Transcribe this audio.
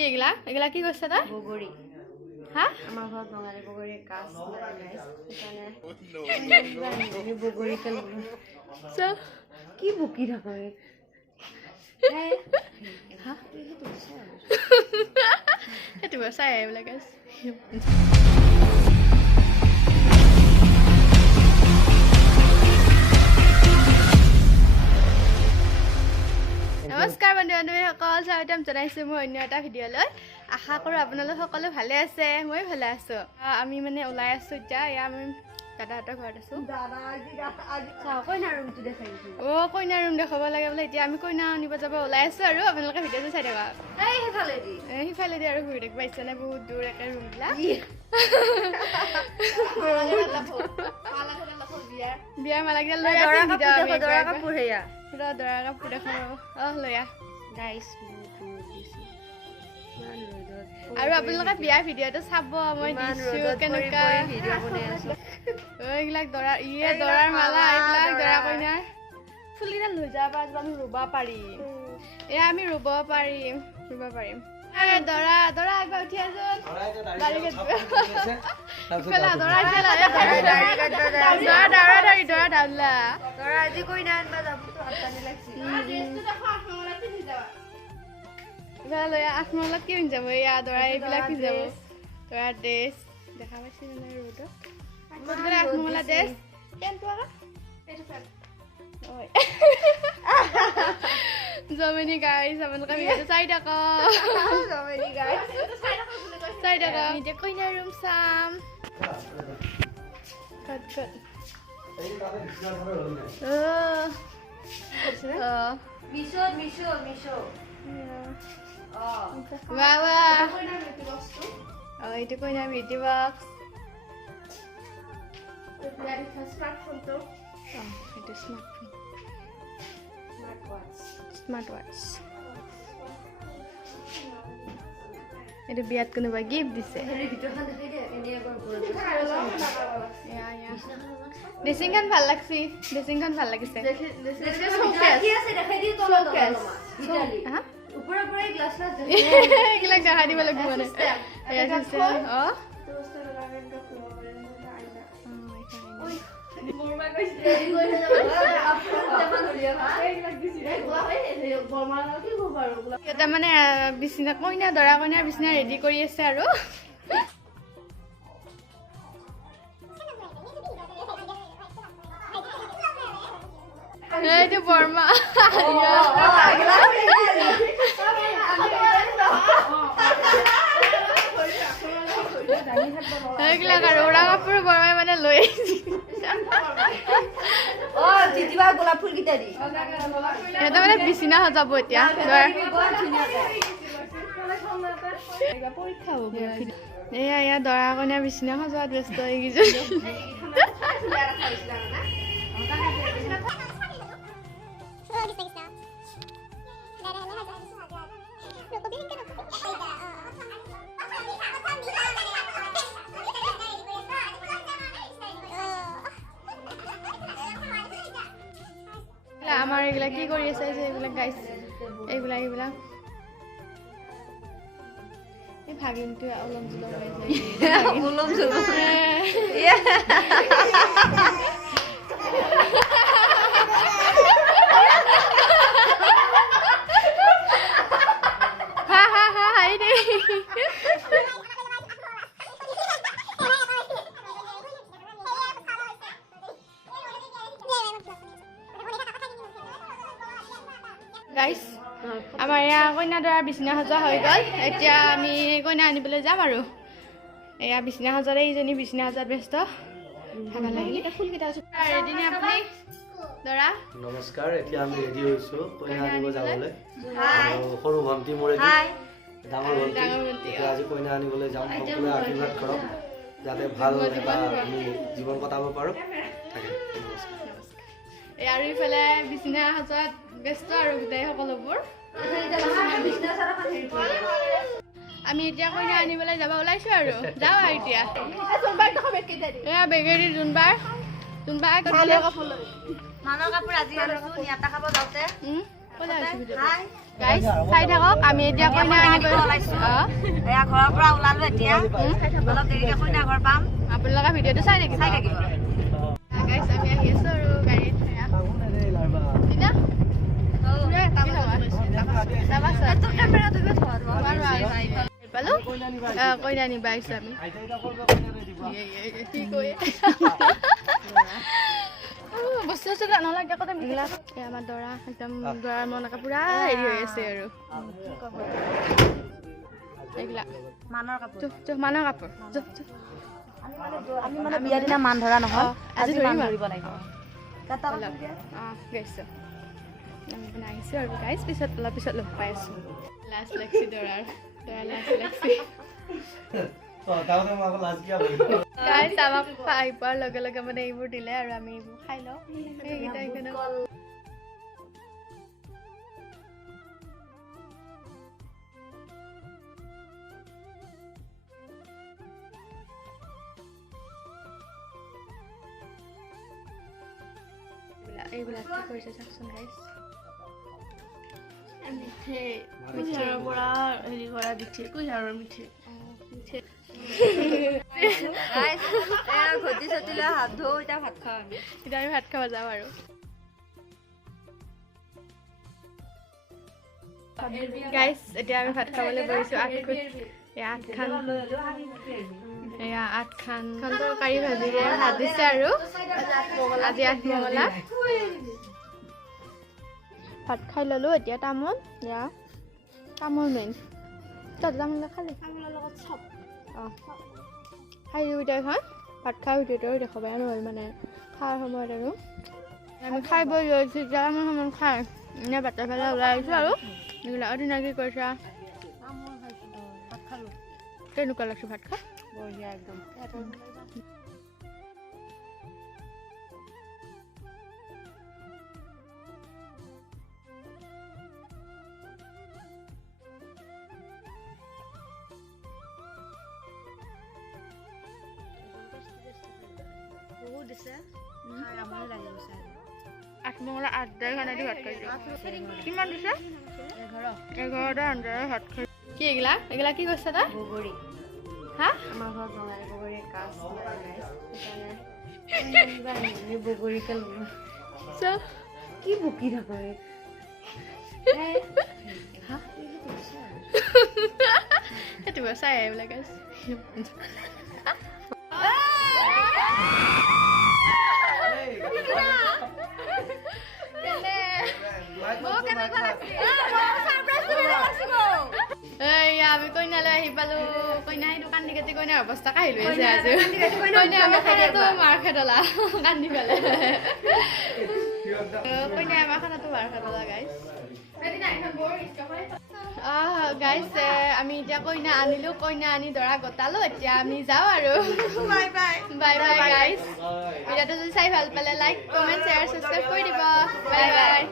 কি এগুলা এগুলা কি কৈছ তই বগৰী হা আমাৰ ঘৰত বঙালী বগৰী কাজ নাই গাইছ সেইকাৰণে বগৰী কেল কি বকি থাকো সেইটো চাই এইবিলাক নমস্কাৰ বন্ধু বান্ধৱীসকল স্বাগতম জনাইছোঁ মই অন্য এটা ভিডিঅ'লৈ আশা কৰোঁ আপোনালোক সকলো ভালে আছে মই ভালে আছোঁ আমি মানে ওলাই আছোঁ এতিয়া এয়া আমি দাদাহঁতৰ ঘৰত আছোঁ অঁ কইনা ৰুম দেখাব লাগে বোলে এতিয়া আমি কইনা আনিব যাব ওলাই আছোঁ আৰু আপোনালোকে ভিডিঅ'টো চাই থাকক সিফালেদি আৰু ঘূৰি থাকিব ইচ্ছা নাই বহুত দূৰ একে ৰুমবিলাক বিয়াৰ মালাকেইডাল লৈ দৰা কাপোৰ সেয়া দৰা কাপোৰ দেখাব অঁ লৈ আহ আৰু আপোনালোকে বিয়াৰ ভিডিঅ'টো চাব মই দিছোঁ কেনেকুৱা এইবিলাক দৰা দৰাৰ মালা এইবিলাক দৰা কইনাৰ ফুলকেইডাল লৈ যাব পৰা আমি ৰুব পাৰিম এয়া আমি ৰুব পাৰিম দৰা দৰা একবাৰ উঠি আছোন আঠমঙত কি পিন্ধি যাব এয়া দৰা এইবিলাক পিন্ধি যাব দৰা ড্ৰেছ দেখা পাইছে মানে ৰ'দত আঠমঙলা ড্ৰেছ জমেনি গাইছ আপোনালোকে ভিডিঅ'টো চাই থাকক এতিয়া কইনা ৰুম চাম এইটো কইনা বিউটি বক্স এইটো স্মাৰ্ট ৱাটচ এইটো বিয়াত কোনোবা গিফ্ট দিছে ড্ৰেছিংখন ভাল লাগছে ড্ৰেছিংখন ভাল লাগিছে এইবিলাক দেখাই দিব লাগিব মানে অঁ এটা মানে বিচনা কইনা দৰা কইনাৰ বিচনা ৰেডি কৰি আছে আৰু এইটো বৰ্মা সেইবিলাক আৰু উৰা কাপোৰ বৰ্মাই মানে লৈ সিহঁতে মানে বিচনা সজাব এতিয়া পৰীক্ষা হ'ব এয়া এয়া দৰা কইনা বিচনা সজোৱাত ব্যস্ত হৈ গৈছে আমাৰ এইবিলাক কি কৰি আছে এইবিলাক গাইছ এইবিলাক এই ভাগিনটো অলম জুলম গাইছ আমাৰ এয়া কইনা দৰাৰ বিচনা সজোৱা হৈ গ'ল এতিয়া আমি কইনা আনিবলৈ যাম আৰু এয়া বিচনা সজালে এইজনী বিচনা সজাত ব্যস্ত ভাল লাগিলে ফুলকেইটা ৰেডি নে আপুনি দৰা নমস্কাৰ এতিয়া আমি ৰেডি হৈছোঁ কইনা আনিব যাবলৈ সৰু ভণ্টি মোৰ ডাঙৰ ভণ্টি আজি কইনা আনিবলৈ যাম সকলোৱে আশীৰ্বাদ কৰক যাতে ভাল এটা আমি জীৱন কটাব পাৰোঁ আৰু ইফালে বিচনা সজোৱাত ব্যস্ত আৰু গোটেই সকলোবোৰ আমি এতিয়া কইনা আনিবলৈ যাব ওলাইছোঁ আৰু যাওঁ আৰু এতিয়া এয়া বেগেৰী জোনবাৰ মানৰ কাপোৰ আজি আনিছো নিয়াতা খাব যাওঁতে ক'লে আহিছোঁ গাইছ চাই থাকক আমি এতিয়া কইনা আনিব ওলাইছো এয়া ঘৰৰ পৰা ওলালো এতিয়া অলপ দেৰিকে কইনা ঘৰ পাম আপোনালোকে ভিডিঅ'টো চাই থাকিব গাইছ আমি আহি আছো আৰু গাড়ীত দিনা পালো কইনা নিব আহিছো আমি কি কৈ বস্তু আছে নালাগে কত আমাৰ দৰা একদম দৰাৰ মনকা পুৰা হেৰি হৈ আছে আৰু এইবিলাক মানৰ কাপোৰ আমি মানে বিয়া দিনা মান ধৰা নহয় আজি মান ধৰিম ধৰিব লাগিব গাইছো আমি আহিছো আৰু গাইছ পিছত অলপ পিছত লগ পাই আছো লাষ্ট লাগছি দৰা লাষ্ট লাগছি গাইছ আমাক আহি পোৱাৰ লগে লগে মানে এইবোৰ দিলে আৰু আমি এইবোৰ খাই লওঁ সেইকেইটা এইবিলাক কি কৰিছে চাওকচোন গাইছ কুঁহিয়াৰৰ পৰা হেৰি কৰা মিঠে কুঁহিয়াৰৰ মিঠে ঘটি চটি লৈ হাত ধুও এতিয়া ভাত খাওঁ এতিয়া আমি ভাত খাব যাওঁ আৰু গাইছ এতিয়া আমি ভাত খাবলৈ বহিছোঁ আঠখান তৰকাৰী ভাজিৰে ভাত দিছে আৰু আজি আঠমঙলা ভাত খাই ল'লোঁ এতিয়া তামোল তামোল মেইন তই তামোল খালি তামোলৰ লগত চব খাই দিওঁ এতিয়া এখন ভাত খাই ভিডিঅ'টো দেখাবাই নহ'ল মানে খোৱাৰ সময়ত আৰু আমি খাই বৈ লৈছোঁ এতিয়া আমি সময় খাই এনেই বাটৰ ফালে ওলাই আহিছোঁ আৰু এইবিলাক দিনা কি কৰিছা কেনেকুৱা লাগছে ভাত খা বঢ়িয়া একদম বহুত দিছে আমনি লাগি গৈছে আঠমঙলা 8 খানা দি ভাত খাইছোঁ কিমান দিছে 11টা আঞ্জাৰে ভাত খাই কি এগিলা কি কৈছে তই বগৰী হা আমাৰ ঘৰত বঙালী বগৰী কাজ বগৰীকে ল'লো কি বকি থাক সেইটো চাই এইবিলাক আমি কইনালৈ আহি পালো কইনা সেইটো কান্দি কাটি কইনাৰ অৱস্থা কাঢ়ি লৈ আছে আজি মাৰ খেদলা কান্দি পেলাই কইনাই আমাৰ খানাটো মাৰ খেদলা গাইছ গাইছ আমি এতিয়া কইনা আনিলো কইনা আনি দৰা গতালো এতিয়া আমি যাওঁ আৰু বাই বাই গাইছ ভিডিঅ'টো যদি চাই ভাল পালে লাইক কমেণ্ট শ্বেয়াৰ ছাবস্ক্ৰাইব কৰি দিব বাই বাই